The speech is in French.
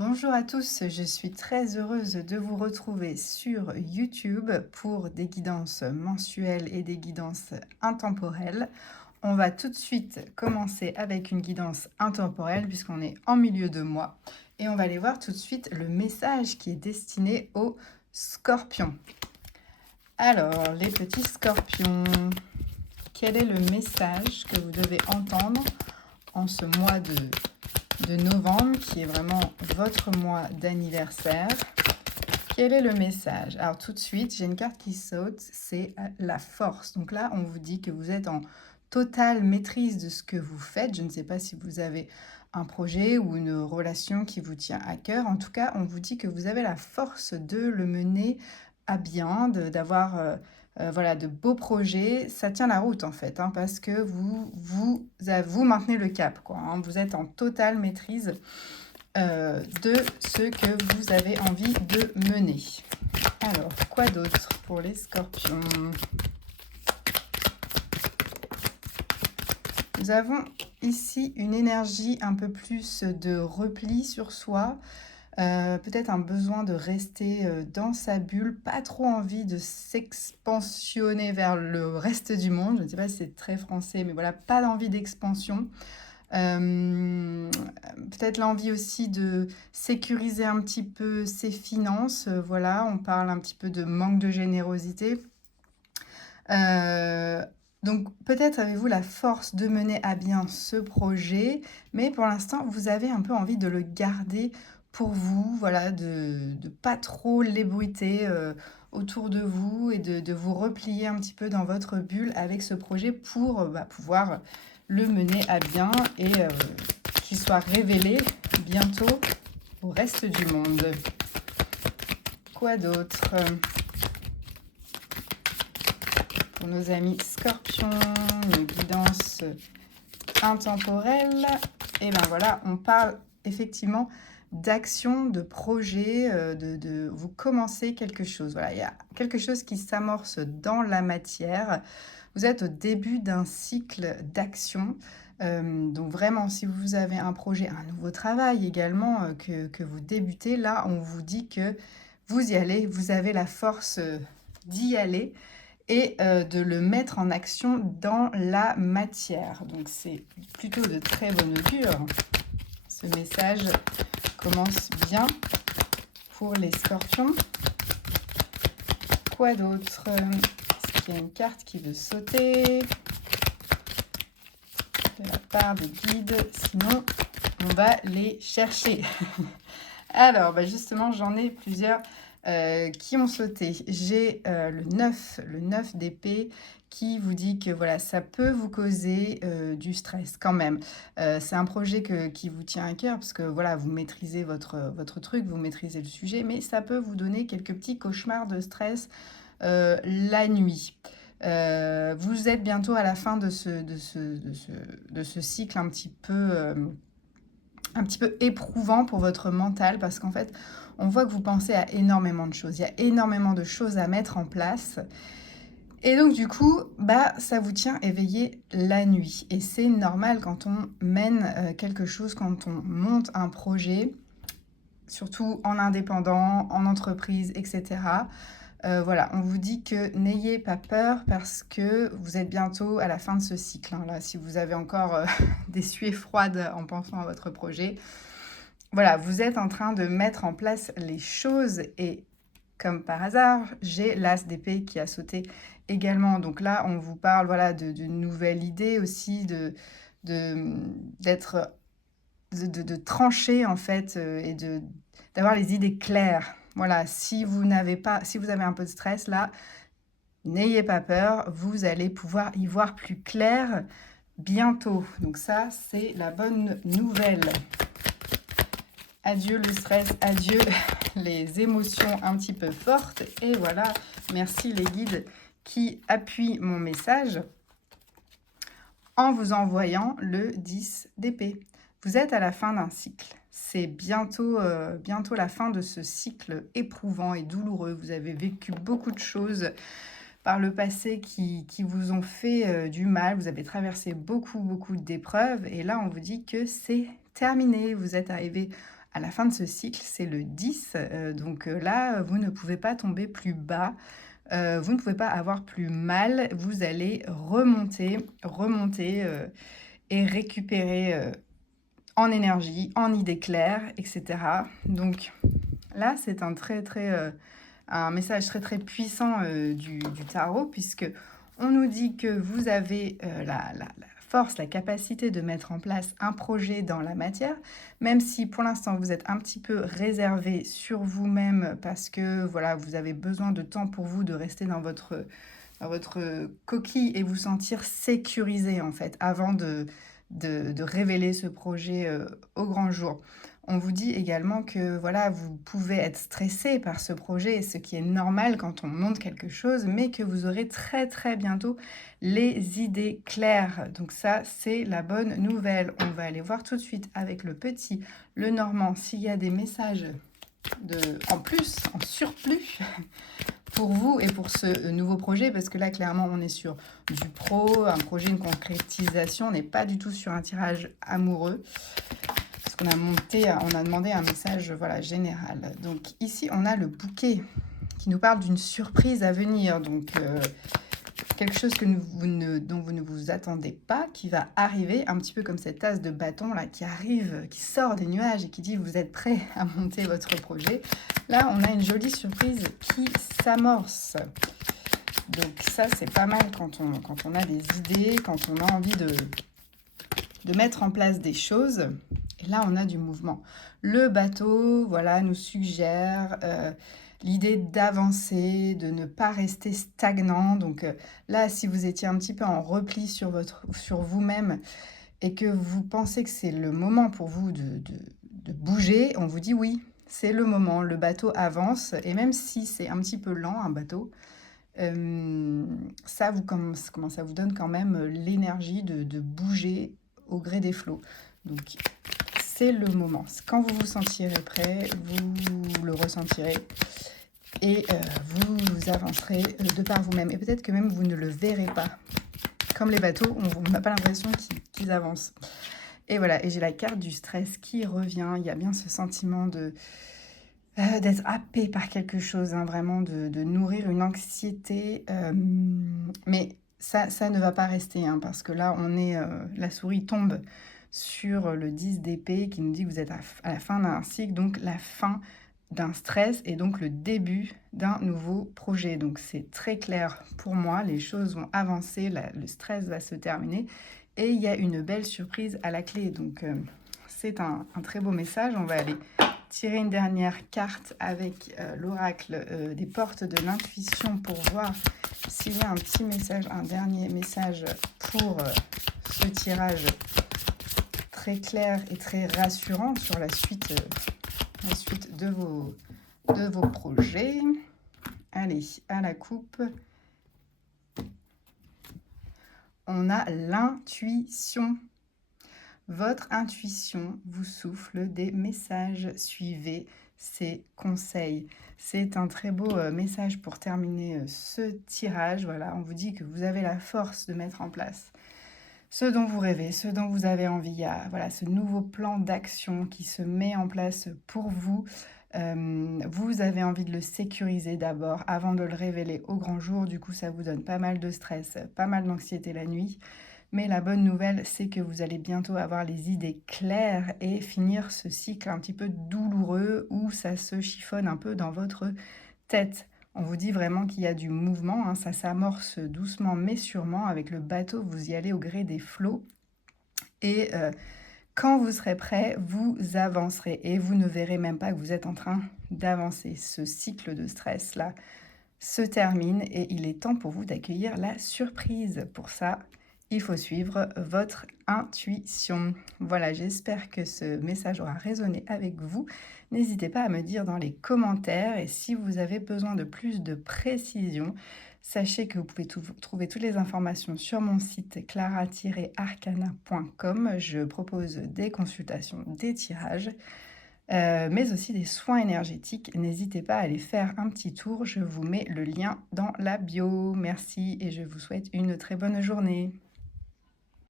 Bonjour à tous, je suis très heureuse de vous retrouver sur YouTube pour des guidances mensuelles et des guidances intemporelles. On va tout de suite commencer avec une guidance intemporelle puisqu'on est en milieu de mois et on va aller voir tout de suite le message qui est destiné aux scorpions. Alors, les petits scorpions, quel est le message que vous devez entendre en ce mois de novembre, qui est vraiment votre mois d'anniversaire? Quel est le message? Alors tout de suite, j'ai une carte qui saute, c'est la force. Donc là, on vous dit que vous êtes en totale maîtrise de ce que vous faites. Je ne sais pas si vous avez un projet ou une relation qui vous tient à cœur. En tout cas, on vous dit que vous avez la force de le mener à bien, d'avoir voilà, de beaux projets. Ça tient la route en fait, hein, parce que vous maintenez le cap, quoi, hein. Vous êtes en totale maîtrise de ce que vous avez envie de mener. Alors, quoi d'autre pour les scorpions? Nous avons ici une énergie un peu plus de repli sur soi, peut-être un besoin de rester dans sa bulle, pas trop envie de s'expansionner vers le reste du monde. Je ne sais pas si c'est très français, mais voilà, pas d'envie d'expansion. Peut-être l'envie aussi de sécuriser un petit peu ses finances. Voilà, on parle un petit peu de manque de générosité. Donc peut-être avez-vous la force de mener à bien ce projet, mais pour l'instant, vous avez un peu envie de le garder pour vous, voilà, de pas trop l'ébruiter autour de vous et de vous replier un petit peu dans votre bulle avec ce projet pour pouvoir le mener à bien et qu'il soit révélé bientôt au reste du monde. Quoi d'autre pour nos amis scorpions, une guidance intemporelle? Et ben voilà, on parle effectivement d'action, de projet, vous commencez quelque chose. Voilà, il y a quelque chose qui s'amorce dans la matière. Vous êtes au début d'un cycle d'action. Donc vraiment, si vous avez un projet, un nouveau travail également que vous débutez, là, on vous dit que vous y allez, vous avez la force d'y aller et de le mettre en action dans la matière. Donc c'est plutôt de très bonne augure. Ce message commence bien pour les scorpions. Quoi d'autre? Est-ce qu'il y a une carte qui veut sauter de la part des guides? Sinon, on va les chercher. Alors, justement, j'en ai plusieurs qui ont sauté. J'ai le 9 d'épée qui vous dit que voilà, ça peut vous causer du stress quand même. C'est un projet qui vous tient à cœur parce que voilà, vous maîtrisez votre truc, vous maîtrisez le sujet, mais ça peut vous donner quelques petits cauchemars de stress la nuit. Vous êtes bientôt à la fin de ce cycle un petit peu éprouvant pour votre mental parce qu'en fait, on voit que vous pensez à énormément de choses. Il y a énormément de choses à mettre en place. Et donc, du coup, ça vous tient éveillé la nuit. Et c'est normal quand on mène quelque chose, quand on monte un projet, surtout en indépendant, en entreprise, etc. Voilà, on vous dit que n'ayez pas peur parce que vous êtes bientôt à la fin de ce cycle, hein. Là, si vous avez encore des suées froides en pensant à votre projet, voilà, vous êtes en train de mettre en place les choses et comme par hasard, j'ai l'as d'épée qui a sauté également. Donc là, on vous parle voilà, d'une nouvelle idée aussi, d'être, de trancher en fait et d'avoir les idées claires. Voilà, si vous avez un peu de stress là, n'ayez pas peur, vous allez pouvoir y voir plus clair bientôt. Donc ça, c'est la bonne nouvelle. Adieu le stress, adieu les émotions un petit peu fortes. Et voilà, merci les guides qui appuient mon message en vous envoyant le 10 d'épée. Vous êtes à la fin d'un cycle. C'est bientôt la fin de ce cycle éprouvant et douloureux. Vous avez vécu beaucoup de choses par le passé qui vous ont fait du mal. Vous avez traversé beaucoup d'épreuves. Et là, on vous dit que c'est terminé. Vous êtes arrivé à la fin de ce cycle, c'est le 10. Donc là, vous ne pouvez pas tomber plus bas. Vous ne pouvez pas avoir plus mal. Vous allez remonter et récupérer en énergie, en idées claires, etc. Donc là, c'est un message très très puissant du tarot, puisque on nous dit que vous avez la force, la capacité de mettre en place un projet dans la matière, même si pour l'instant vous êtes un petit peu réservé sur vous-même parce que voilà, vous avez besoin de temps pour vous de rester dans votre coquille et vous sentir sécurisé en fait avant de révéler ce projet au grand jour. On vous dit également que voilà, vous pouvez être stressé par ce projet, ce qui est normal quand on monte quelque chose, mais que vous aurez très très bientôt les idées claires. Donc ça, c'est la bonne nouvelle. On va aller voir tout de suite avec le petit, le normand, s'il y a des messages en plus, en surplus, pour vous et pour ce nouveau projet, parce que là, clairement, on est sur du pro, un projet, une concrétisation, on n'est pas du tout sur un tirage amoureux. On a demandé un message voilà, général. Donc ici, on a le bouquet qui nous parle d'une surprise à venir. Donc quelque chose dont vous ne vous attendez pas, qui va arriver, un petit peu comme cette tasse de bâton là qui arrive, qui sort des nuages et qui dit vous êtes prêt à monter votre projet. Là, on a une jolie surprise qui s'amorce. Donc ça, c'est pas mal quand on a des idées, quand on a envie de mettre en place des choses. Et là, on a du mouvement. Le bateau, voilà, nous suggère l'idée d'avancer, de ne pas rester stagnant. Donc là, si vous étiez un petit peu en repli sur vous-même et que vous pensez que c'est le moment pour vous de bouger, on vous dit oui, c'est le moment. Le bateau avance et même si c'est un petit peu lent, un bateau, ça vous donne quand même l'énergie de bouger au gré des flots. Donc c'est le moment. Quand vous vous sentirez prêt, vous le ressentirez et vous avancerez de par vous-même. Et peut-être que même vous ne le verrez pas. Comme les bateaux, on n'a pas l'impression qu'ils avancent. Et voilà, et j'ai la carte du stress qui revient. Il y a bien ce sentiment d'être happé par quelque chose, hein, vraiment de nourrir une anxiété. Mais ça ne va pas rester, hein, parce que là, la souris tombe sur le 10 d'épée qui nous dit que vous êtes à la fin d'un cycle, donc la fin d'un stress et donc le début d'un nouveau projet. Donc c'est très clair pour moi, les choses vont avancer, le stress va se terminer et il y a une belle surprise à la clé. Donc c'est un très beau message. On va aller tirer une dernière carte avec l'oracle des portes de l'intuition pour voir s'il y a un petit message, un dernier message pour ce tirage très clair et très rassurant sur la suite de vos projets. Allez, à la coupe. On a l'intuition. Votre intuition vous souffle des messages. Suivez ses conseils. C'est un très beau message pour terminer ce tirage. Voilà, on vous dit que vous avez la force de mettre en place ce dont vous rêvez, ce dont vous avez envie. Il y a voilà, ce nouveau plan d'action qui se met en place pour vous. Vous avez envie de le sécuriser d'abord avant de le révéler au grand jour. Du coup, ça vous donne pas mal de stress, pas mal d'anxiété la nuit. Mais la bonne nouvelle, c'est que vous allez bientôt avoir les idées claires et finir ce cycle un petit peu douloureux où ça se chiffonne un peu dans votre tête. On vous dit vraiment qu'il y a du mouvement, hein, ça s'amorce doucement mais sûrement. Avec le bateau, vous y allez au gré des flots. Et quand vous serez prêt, vous avancerez et vous ne verrez même pas que vous êtes en train d'avancer. Ce cycle de stress-là se termine et il est temps pour vous d'accueillir la surprise. Pour ça, il faut suivre votre intuition. Voilà, j'espère que ce message aura résonné avec vous. N'hésitez pas à me dire dans les commentaires et si vous avez besoin de plus de précision, sachez que vous pouvez trouver toutes les informations sur mon site clara-arcana.com. Je propose des consultations, des tirages, mais aussi des soins énergétiques. N'hésitez pas à aller faire un petit tour. Je vous mets le lien dans la bio. Merci et je vous souhaite une très bonne journée.